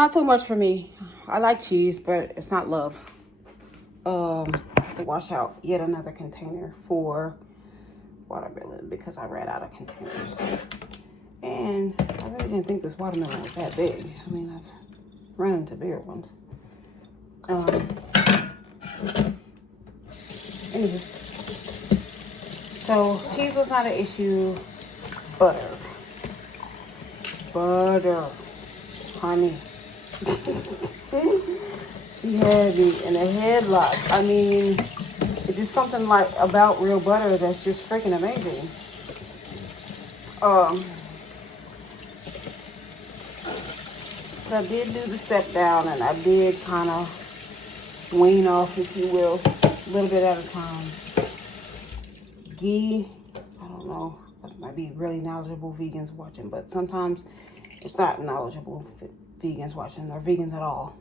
Not so much for me. I like cheese, but it's not love. To wash out yet another container for watermelon because I ran out of containers. And I really didn't think this watermelon was that big. I mean, I've run into bigger ones. Anyway, so cheese was not an issue. Butter, honey. She had me in a headlock. I mean, it's just something like about real butter that's just freaking amazing. So I did do the step down, and I did kind of wean off, if you will, a little bit at a time. Ghee, I don't know, that might be really knowledgeable vegans watching, but sometimes it's not knowledgeable vegans watching or vegans at all.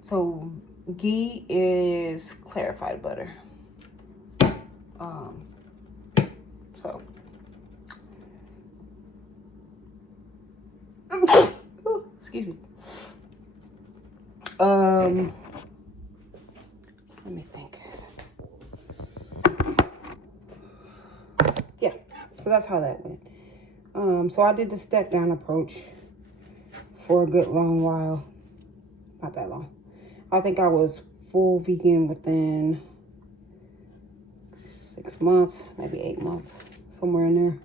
So ghee is clarified butter. So excuse me. Let me think. Yeah, so that's how that went. So I did the step down approach for a good long while. Not that long. I think I was full vegan within 6 months, maybe 8 months, somewhere in there.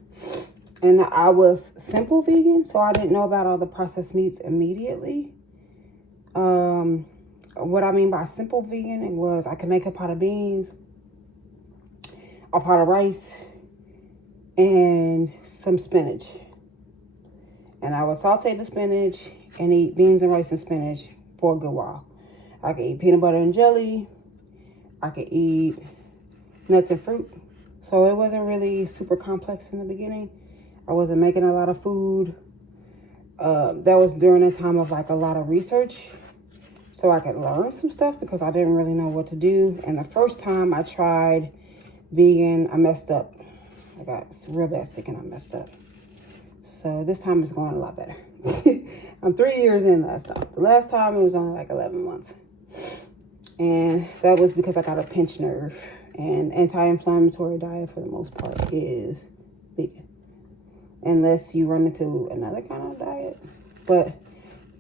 And I was simple vegan, so I didn't know about all the processed meats immediately. What I mean by simple vegan was I could make a pot of beans, a pot of rice, and some spinach. And I would saute the spinach and eat beans and rice and spinach for a good while. I could eat peanut butter and jelly. I could eat nuts and fruit. So it wasn't really super complex in the beginning. I wasn't making a lot of food. That was during a time of like a lot of research. So I could learn some stuff because I didn't really know what to do. And the first time I tried vegan, I messed up. I got real bad sick and I messed up. So this time it's going a lot better. I'm 3 years in last time. The last time it was only like 11 months. And that was because I got a pinched nerve. And anti-inflammatory diet for the most part is vegan. Unless you run into another kind of diet. But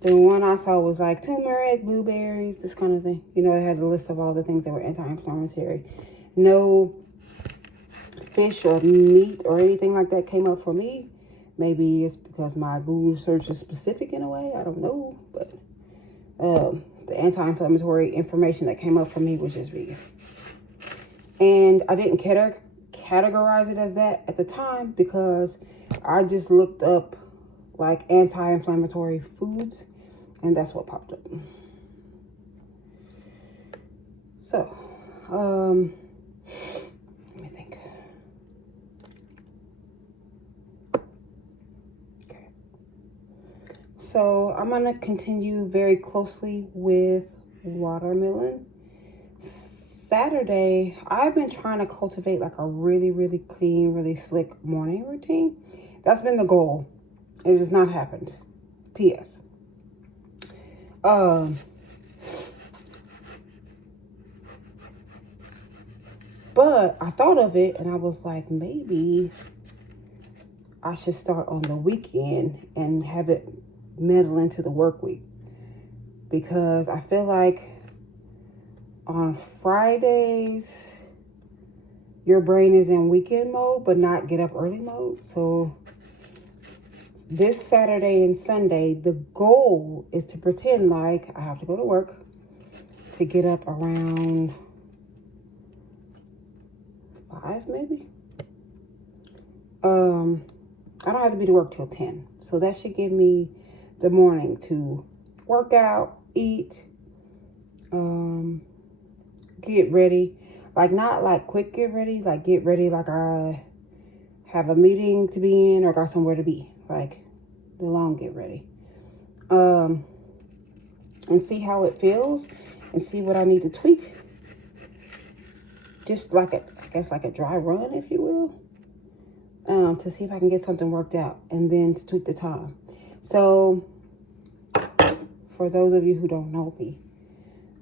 the one I saw was like turmeric, blueberries, this kind of thing. You know, it had a list of all the things that were anti-inflammatory. No fish or meat or anything like that came up for me. Maybe it's because my Google search is specific in a way. I don't know. But the anti-inflammatory information that came up for me was just vegan. And I didn't categorize it as that at the time because I just looked up like anti-inflammatory foods and that's what popped up. So, let me think. Okay. So I'm gonna continue very closely with watermelon. Saturday, I've been trying to cultivate like a really, really clean, really slick morning routine. That's been the goal. It has not happened. P.S. But I thought of it and I was like, maybe I should start on the weekend and have it meddle into the work week. Because I feel like on Fridays, your brain is in weekend mode, but not get up early mode. So this Saturday and Sunday, the goal is to pretend like I have to go to work, to get up around 5 maybe. I don't have to be to work till 10. So that should give me the morning to work out, eat, get ready. Like not like quick get ready, like get ready like I have a meeting to be in or got somewhere to be. Like the long get ready. And see how it feels and see what I need to tweak. Just like I guess like a dry run, if you will. To see if I can get something worked out and then to tweak the time. So for those of you who don't know me.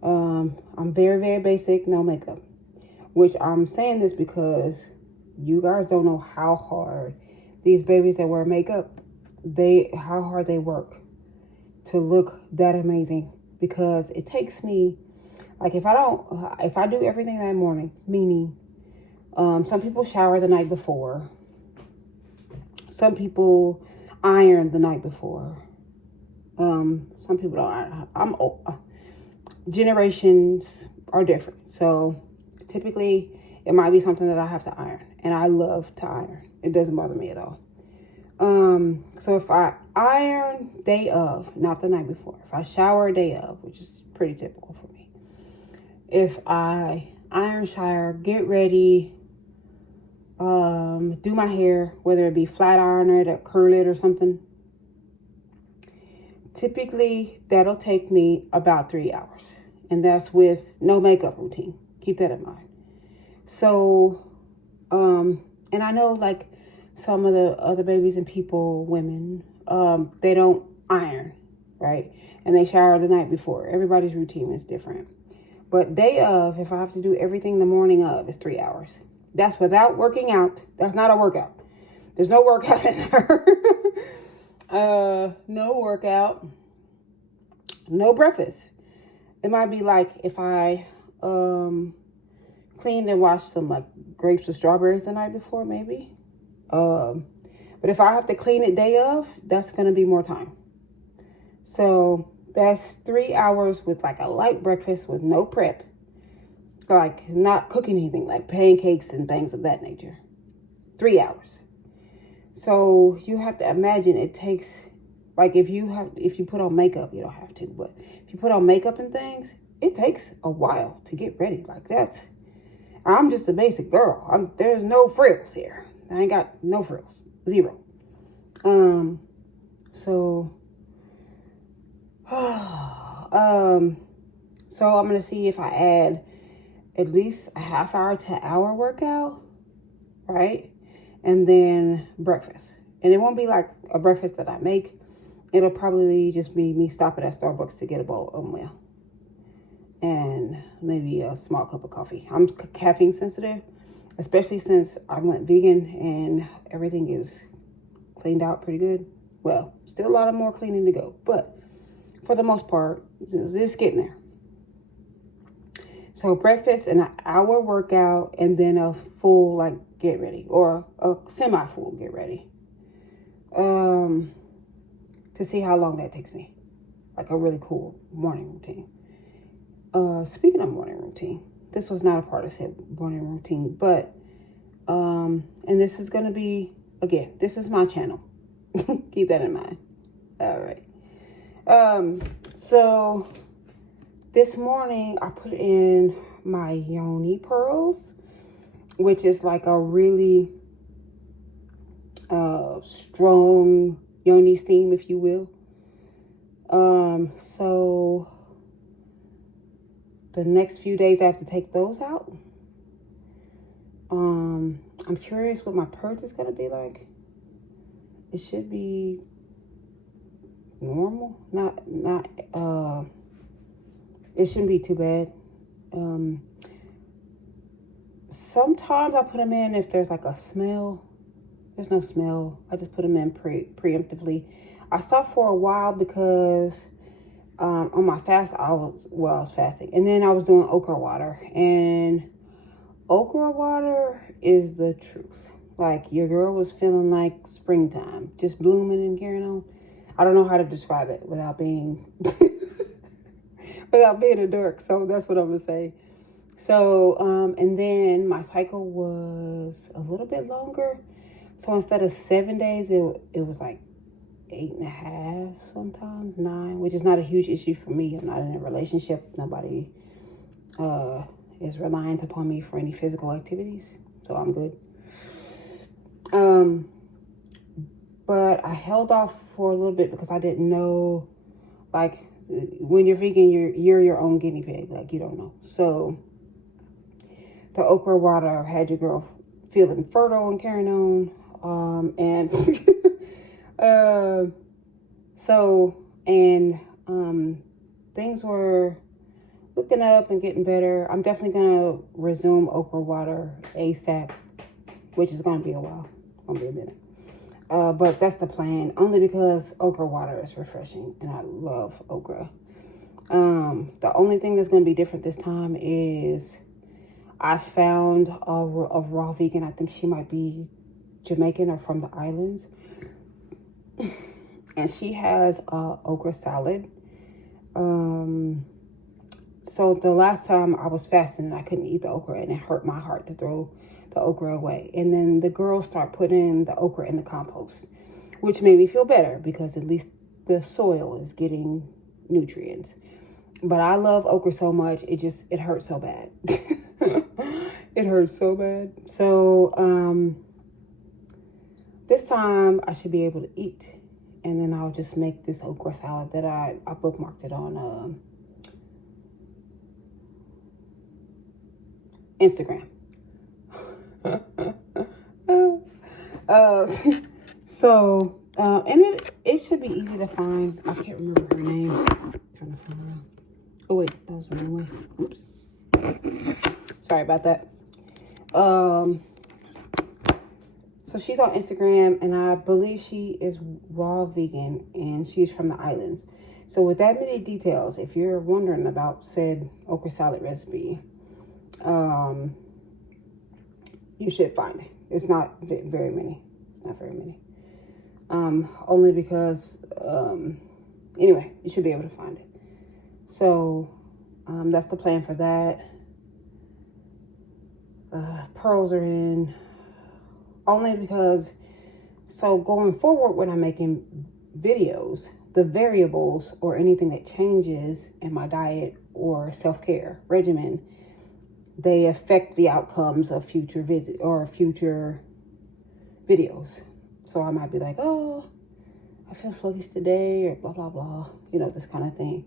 I'm very, very basic, no makeup. Which I'm saying this because you guys don't know how hard these babies that wear makeup, how hard they work to look that amazing. Because it takes me, like if I do everything that morning, meaning some people shower the night before. Some people iron the night before. Some people don't iron. Generations are different. So typically it might be something that I have to iron. And I love to iron. It doesn't bother me at all. So if I iron day of, not the night before. If I shower day of, which is pretty typical for me. If I iron, shower, get ready, do my hair, whether it be flat iron it or curl it or something. Typically, that'll take me about 3 hours. And that's with no makeup routine. Keep that in mind. So, and I know like some of the other babies and people, women, they don't iron, right? And they shower the night before. Everybody's routine is different. But day of, if I have to do everything the morning of, is 3 hours. That's without working out. That's not a workout. There's no workout in there. No workout. No breakfast. It might be like if I cleaned and washed some like grapes or strawberries the night before, maybe. But if I have to clean it day of, that's going to be more time. So that's 3 hours with like a light breakfast with no prep. Like not cooking anything like pancakes and things of that nature. 3 hours. So you have to imagine it takes, like if you put on makeup, you don't have to, but if you put on makeup and things, it takes a while to get ready. Like I'm just a basic girl. There's no frills here. I ain't got no frills. Zero. So I'm going to see if I add at least a half hour to hour workout, right? And then breakfast. And it won't be like a breakfast that I make. It'll probably just be me stopping at Starbucks to get a bowl of oatmeal. And maybe a small cup of coffee. I'm caffeine sensitive, especially since I went vegan and everything is cleaned out pretty good. Well, still a lot of more cleaning to go, but for the most part, it's getting there. So breakfast and an hour workout and then a full like get ready or a semi-full get ready. To see how long that takes me. Like a really cool morning routine. Speaking of morning routine, this was not a part of said morning routine, but and this is gonna be, again, this is my channel. Keep that in mind. All right. So this morning I put in my yoni pearls, which is like a really strong yoni steam, if you will. So the next few days I have to take those out. I'm curious what my purge is gonna be like. It should be normal, it shouldn't be too bad. Sometimes I put them in if there's like a smell. There's no smell. I just put them in preemptively. I stopped for a while because on my fast, I was fasting. And then I was doing okra water. And okra water is the truth. Like your girl was feeling like springtime, just blooming and carrying on. I don't know how to describe it without being a dork. So that's what I'm gonna say. So and then my cycle was a little bit longer. So instead of 7 days, it was like 8.5, sometimes 9, which is not a huge issue for me. I'm not in a relationship. Nobody is reliant upon me for any physical activities, so I'm good. But I held off for a little bit because I didn't know, like, when you're vegan, you're your own guinea pig. Like, you don't know. So the okra water had your girl feeling fertile and carrying on. things were looking up and getting better. I'm definitely gonna resume okra water ASAP, which is gonna be a while. It's gonna be a minute. But that's the plan, only because okra water is refreshing and I love okra. The only thing that's gonna be different this time is I found a raw vegan. I think she might be Jamaican or from the islands. And she has a okra salad. So the last time I was fasting and I couldn't eat the okra and it hurt my heart to throw the okra away. And then the girls start putting the okra in the compost, which made me feel better because at least the soil is getting nutrients. But I love okra so much, it hurts so bad. It hurts so bad. So this time I should be able to eat. And then I'll just make this okra salad that I bookmarked it on Instagram. And it should be easy to find. I can't remember her name. I'm trying to find her out. Oh wait, that was the wrong way. Oops. Sorry about that. So she's on Instagram, and I believe she is raw vegan, and she's from the islands. So with that many details, if you're wondering about said okra salad recipe, you should find it. It's not very many. It's not very many. Only because, anyway, you should be able to find it. So, that's the plan for that. Pearls are in. Only because, so going forward when I'm making videos, the variables or anything that changes in my diet or self-care regimen, they affect the outcomes of future future videos. So I might be like, oh, I feel sluggish today, or blah, blah, blah, this kind of thing.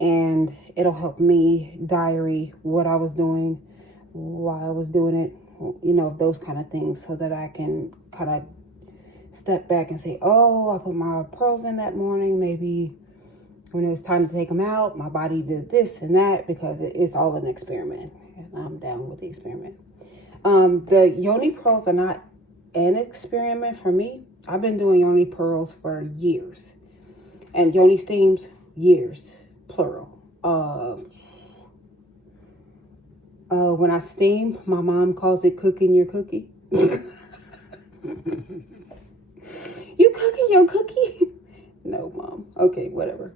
And it'll help me diary what I was doing, why I was doing it, those kind of things, so that I can kind of step back and say, oh, I put my pearls in that morning. Maybe when it was time to take them out, my body did this and that, because it's all an experiment. And I'm down with the experiment. The yoni pearls are not an experiment for me. I've been doing yoni pearls for years. And yoni steams, years, plural. When I steam, my mom calls it cooking your cookie. You cooking your cookie? No, Mom. Okay, whatever.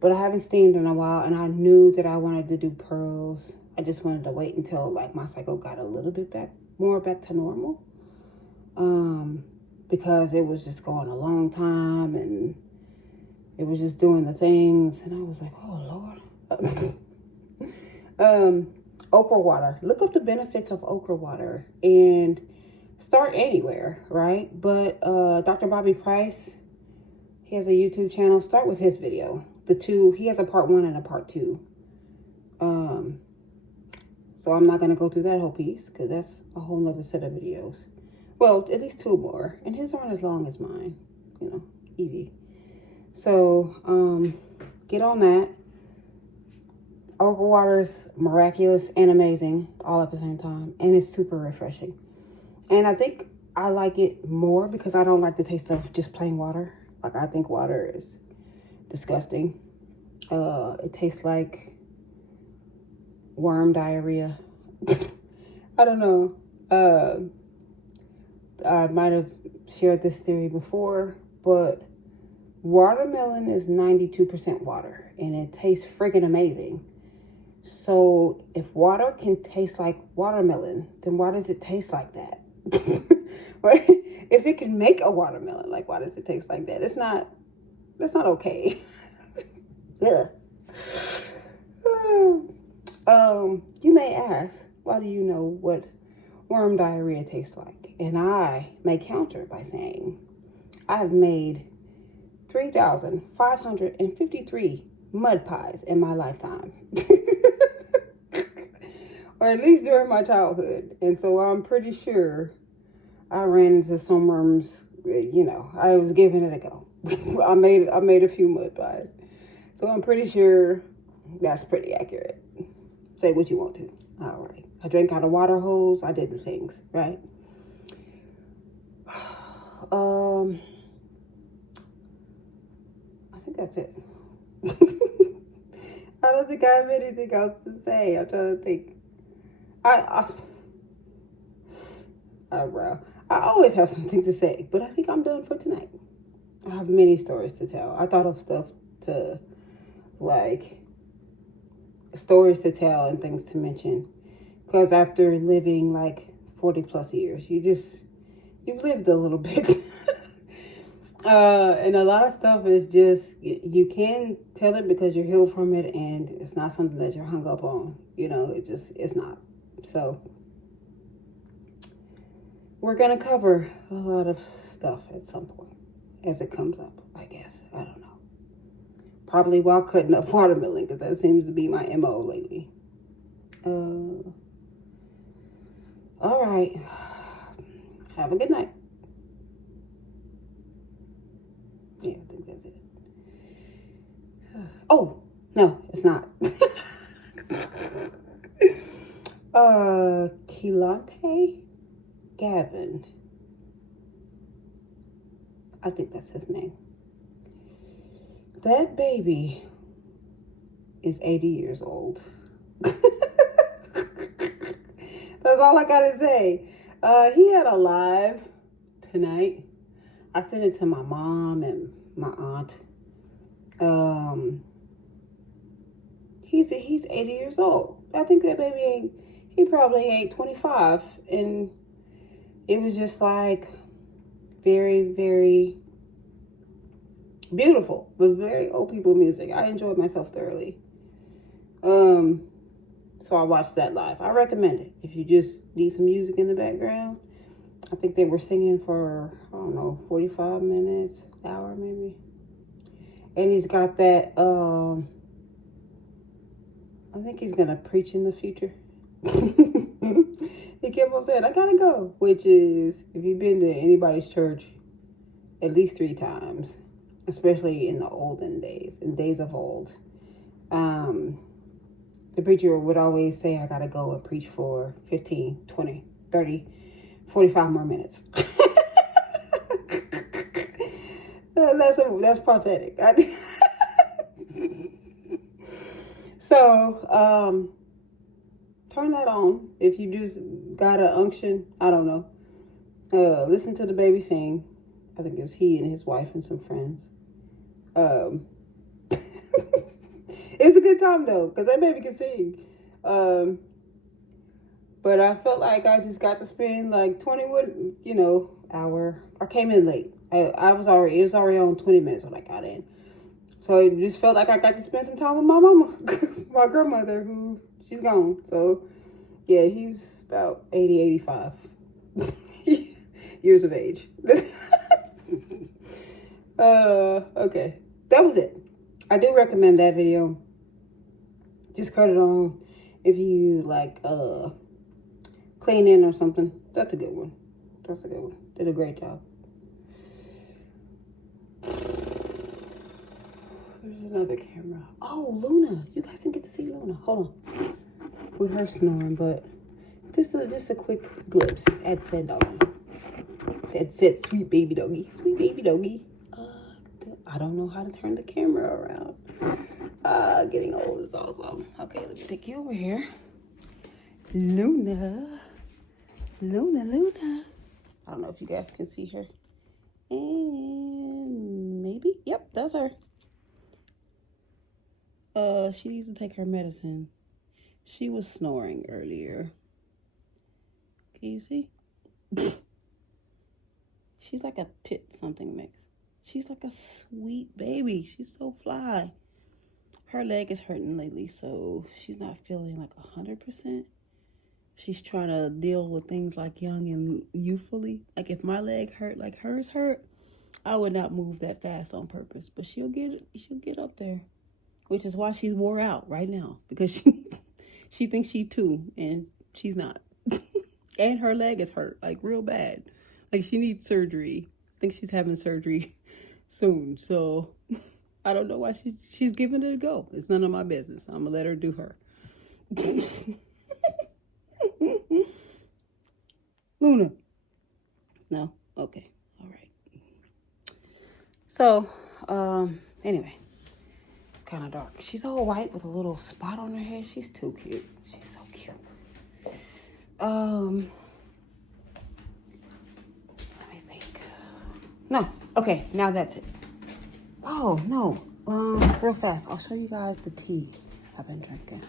But I haven't steamed in a while, and I knew that I wanted to do pearls. I just wanted to wait until like my cycle got a little bit more back to normal. Because it was just going a long time, and it was just doing the things, and I was like, oh Lord. Okra water. Look up the benefits of okra water and start anywhere, right? But Dr. Bobby Price, he has a YouTube channel. Start with his video. He has a part 1 and a part 2. So I'm not going to go through that whole piece because that's a whole nother set of videos. Well, at least 2 more. And his aren't as long as mine. Easy. So, get on that. Okra water is miraculous and amazing all at the same time. And it's super refreshing. And I think I like it more because I don't like the taste of just plain water. Like, I think water is disgusting. It tastes like worm diarrhea. I don't know. I might have shared this theory before, but watermelon is 92% water, and it tastes friggin' amazing. So if water can taste like watermelon, then why does it taste like that? Right? If it can make a watermelon, like, why does it taste like that? That's not okay. Ugh. You may ask, why do you know what worm diarrhea tastes like? And I may counter by saying, I've made 3,553 mud pies in my lifetime. Or at least during my childhood. And so I'm pretty sure I ran into some worms you know, I was giving it a go. I made a few mud pies. So I'm pretty sure that's pretty accurate. Say what you want to. All right. I drank out of water hose. I did the things, right? I think that's it. I don't think I have anything else to say. I'm trying to think. Bro. I always have something to say, but I think I'm done for tonight. I have many stories to tell. I thought of stuff to, like, stories to tell and things to mention. Because after living, like, 40 plus years, you've lived a little bit. And a lot of stuff is just, you can tell it because you're healed from it, and it's not something that you're hung up on. You know, it's not. So we're going to cover a lot of stuff at some point as it comes up, I guess. I don't know. Probably while cutting up watermelon, because that seems to be my MO lately. All right. Have a good night. Yeah, I think that's it. Oh, no, it's not. Keelante Gavin. I think that's his name. That baby is 80 years old. That's all I gotta say. He had a live tonight. I sent it to my mom and my aunt. He's 80 years old. I think that baby he probably ain't 25. And it was just like very, very beautiful, but very old people music. I enjoyed myself thoroughly. So I watched that live. I recommend it if you just need some music in the background. I think they were singing for, I don't know, 45 minutes, hour maybe. And he's got that, I think he's going to preach in the future. He kept on saying, I gotta go. Which is, if you've been to anybody's church at least 3 times, especially in the olden days, in days of old, the preacher would always say, I gotta go and preach for 15, 20, 30, 45 more minutes. That's prophetic. So, turn that on if you just got an unction. I don't know. Listen to the baby sing. I think it was he and his wife and some friends. It was a good time though, because that baby can sing. But I felt like I just got to spend like 20 hour. I came in late. It was already on 20 minutes when I got in. So it just felt like I got to spend some time with my mama, my grandmother, who she's gone. So yeah, he's about 80, 85 years of age. Okay. That was it. I do recommend that video. Just cut it on if you like cleaning or something. That's a good one. Did a great job. There's another camera. Oh, Luna. You guys didn't get to see Luna. Hold on. With her snoring, but just a quick glimpse at said doggy. Said sweet baby doggy. Sweet baby doggy. I don't know how to turn the camera around. Getting old is awesome. Okay, let me take you over here. Luna. I don't know if you guys can see her. And maybe. Yep, that's her. She needs to take her medicine. She was snoring earlier. Can you see? She's like a pit something mix. She's like a sweet baby. She's so fly. Her leg is hurting lately, so she's not feeling like 100%. She's trying to deal with things like young and youthfully. Like if my leg hurt like hers hurt, I would not move that fast on purpose. But she'll get up there. Which is why she's wore out right now. Because she thinks she too, and she's not. And her leg is hurt, like real bad. Like she needs surgery think she's having surgery soon. So I don't know why she's giving it a go. It's none of my business. I'm gonna let her do her. Luna. No? Okay. All right. So, anyway, it's kind of dark. She's all white with a little spot on her head. She's too cute. She's so cute. Let me think. No. Okay, now that's it. Oh, no. Real fast. I'll show you guys the tea I've been drinking.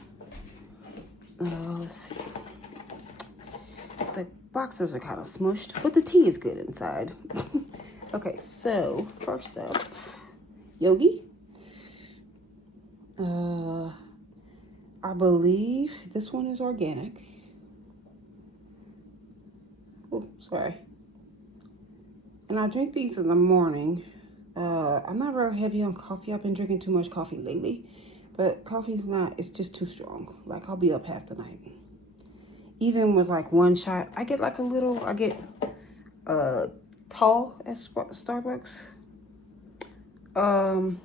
Let's see. The boxes are kind of smushed, but the tea is good inside. Okay, so first up, Yogi. I believe this one is organic. Oh, sorry. And I drink these in the morning. I'm not real heavy on coffee. I've been drinking too much coffee lately, but coffee's not, it's just too strong. Like, I'll be up half the night. Even with like one shot, I get like I get tall at Starbucks. Pardon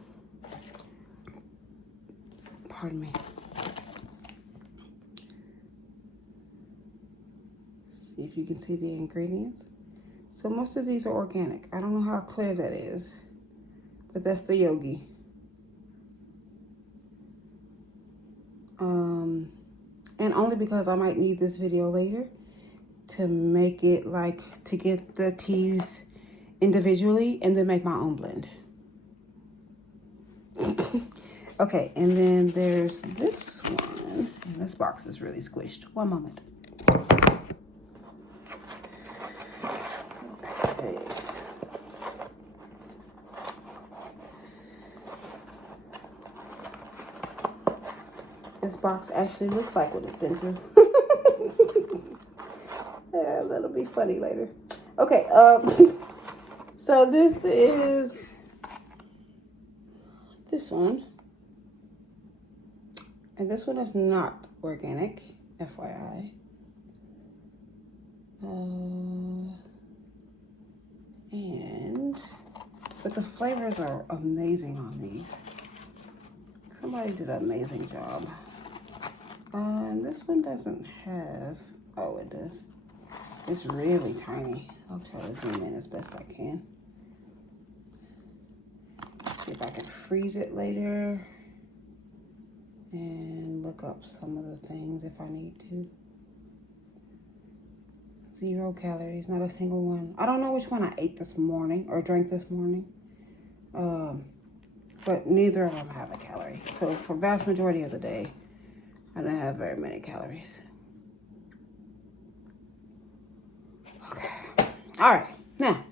me. See if you can see the ingredients. So most of these are organic. I don't know how clear that is, but that's the Yogi. And only because I might need this video later to make it to get the teas individually and then make my own blend. Okay, and then there's this one. And this box is really squished. One moment. Okay. This box actually looks like what it's been through. Yeah, that'll be funny later. Okay, so this is this one. And this one is not organic, FYI. But the flavors are amazing on these. Somebody did an amazing job. And this one doesn't have, oh, it does. It's really tiny. I'll try to zoom in as best I can. See if I can freeze it later and look up some of the things if I need to. 0 calories, not a single one. I don't know which one I ate this morning or drank this morning. But neither of them have a calorie. So for vast majority of the day, I don't have very many calories. Okay. All right. Now.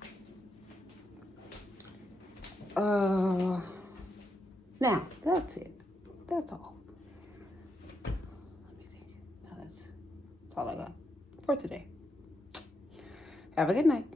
Now, that's it. That's all. Let me think. No, that's all I got for today. Have a good night.